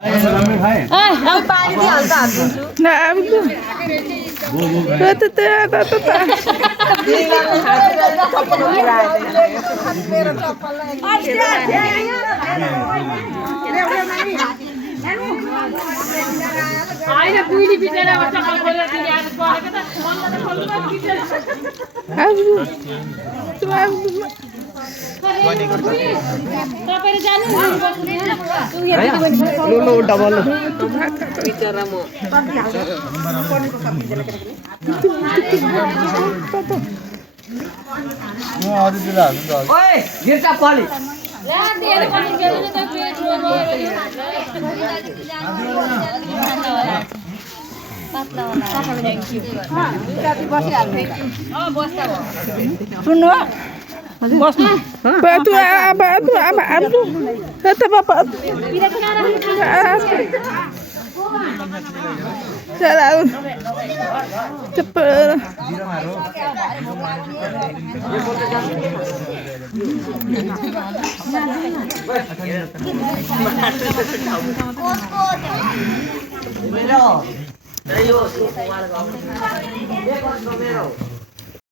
अब पानी दिइहाल्छ हात धुन्छु होइन बुढी बिचरा चप्पल खोलेर दिने आज परेको त मलाई त खोल्नु पनि बिचरा तपाईले जानु लो डबल बिचरा म ओए गिर्चा पाली ला दिएर पनि गेले त पेट रोने पातला वाला थ्यांक यू साथी बसिहाल्नु बस्दा सुन्नु बस्नु Batu apa kata bapak jalan cepet मेरो